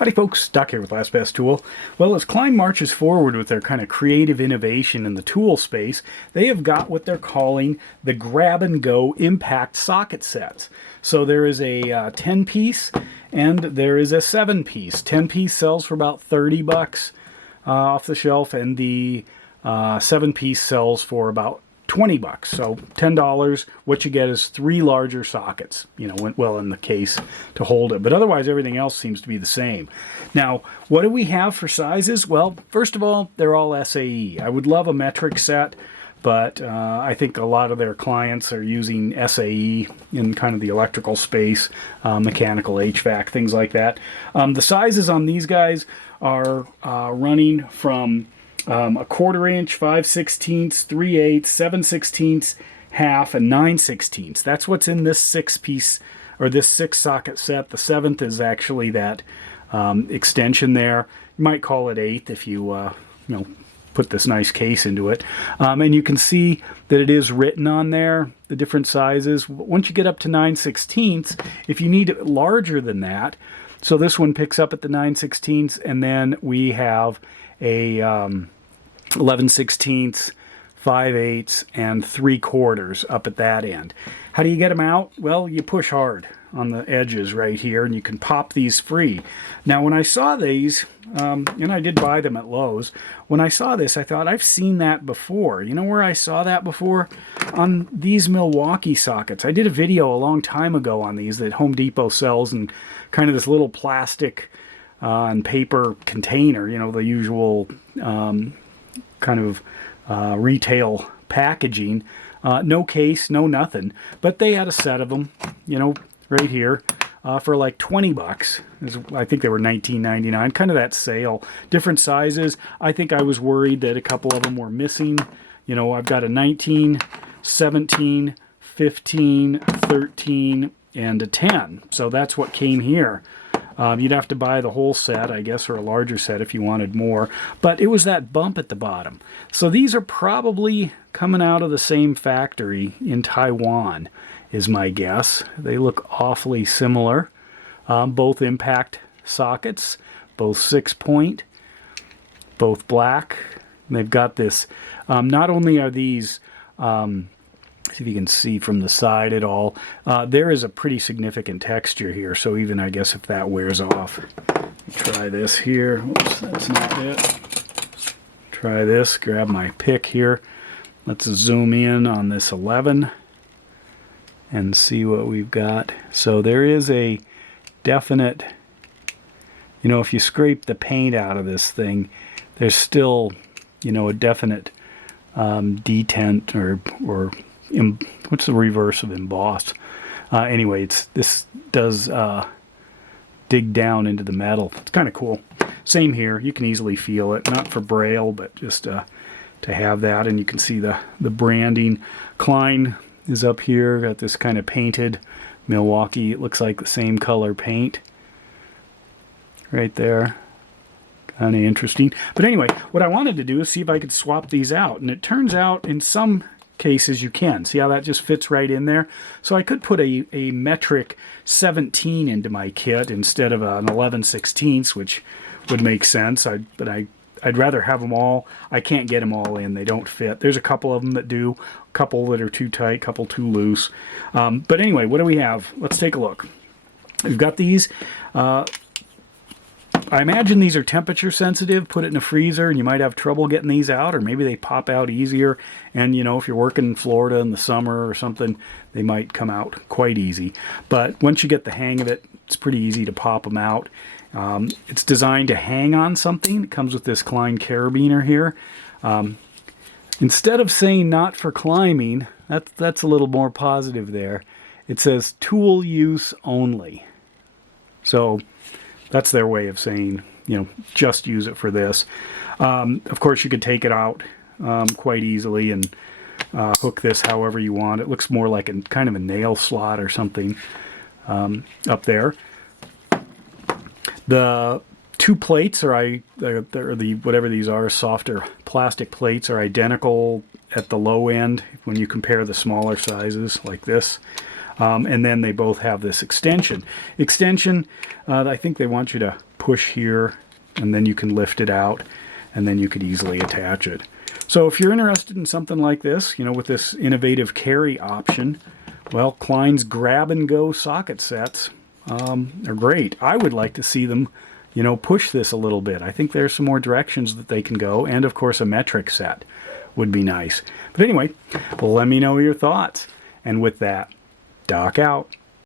Howdy folks, Doc here with Last Best Tool. Well, as Klein marches forward with their kind of creative innovation in the tool space, they have got what they're calling the grab-and-go impact socket sets. So there is a 10-piece and there is a 7-piece. 10-piece sells for about 30 bucks off the shelf, and the 7-piece sells for about 20 bucks. So $10. What you get is 3 larger sockets, well in the case to hold it. But otherwise everything else seems to be the same. Now, what do we have for sizes? Well, first of all, they're all SAE. I would love a metric set, but I think a lot of their clients are using SAE in kind of the electrical space, mechanical HVAC, things like that. The sizes on these guys are running from a 1/4 inch, 5/16, 3/8, 7/16, half, and 9/16. That's what's in this 6-piece or this 6-socket set. The 7th is actually that extension there. You might call it 8th if you put this nice case into it. And you can see that it is written on there, the different sizes. Once you get up to 9/16, if you need it larger than that, so this one picks up at the 9/16, and then we have a 11/16, 5/8, and 3/4 up at that end. How do you get them out? Well, you push hard on the edges right here, and you can pop these free. Now, when I saw these, and I did buy them at Lowe's, when I saw this, I thought, I've seen that before. You know where I saw that before? On these Milwaukee sockets. I did a video a long time ago on these that Home Depot sells in kind of this little plastic and paper container, the usual kind of retail packaging. No case, no nothing. But they had a set of them, right here, for like 20 bucks. I think they were $19.99, kind of that sale. Different sizes. I think I was worried that a couple of them were missing. I've got a 19, 17, 15, 13, and a 10. So that's what came here. You'd have to buy the whole set, I guess, or a larger set if you wanted more. But it was that bump at the bottom. So these are probably coming out of the same factory in Taiwan, is my guess. They look awfully similar. Both impact sockets, both 6-point, both black. And they've got this. Not only are these... see if you can see from the side at all. There is a pretty significant texture here, so even I guess if that wears off. Try this here. Oops, that's not it. Try this. Grab my pick here. Let's zoom in on this 11 and see what we've got. So there is a definite, if you scrape the paint out of this thing, there's still, a definite detent or what's the reverse of embossed? Anyway, this does dig down into the metal. It's kind of cool. Same here. You can easily feel it. Not for braille, but just to have that. And you can see the branding. Klein is up here. Got this kind of painted. Milwaukee, it looks like the same color paint. Right there. Kind of interesting. But anyway, what I wanted to do is see if I could swap these out. And it turns out in some cases you can. See how that just fits right in there? So I could put a metric 17 into my kit instead of an 11/16, which would make sense. But I'd rather have them all. I can't get them all in. They don't fit. There's a couple of them that do. A couple that are too tight, a couple too loose. But anyway, what do we have? Let's take a look. We've got these. I imagine these are temperature sensitive. Put it in a freezer and you might have trouble getting these out, or maybe they pop out easier. And if you're working in Florida in the summer or something, they might come out quite easy. But once you get the hang of it, it's pretty easy to pop them out. It's designed to hang on something. It comes with this Klein carabiner here. Instead of saying not for climbing, that's a little more positive there. It says tool use only. So that's their way of saying, just use it for this. Of course, you could take it out quite easily and hook this however you want. It looks more like a kind of a nail slot or something up there. The 2 plates are whatever these are, softer plastic plates, are identical at the low end when you compare the smaller sizes like this. And then they both have this extension. I think they want you to push here, and then you can lift it out, and then you could easily attach it. So if you're interested in something like this, you know, with this innovative carry option, well, Klein's grab and go socket sets are great. I would like to see them, you know, push this a little bit. I think there's some more directions that they can go, and of course a metric set would be nice. But anyway, let me know your thoughts. And with that, Doc out.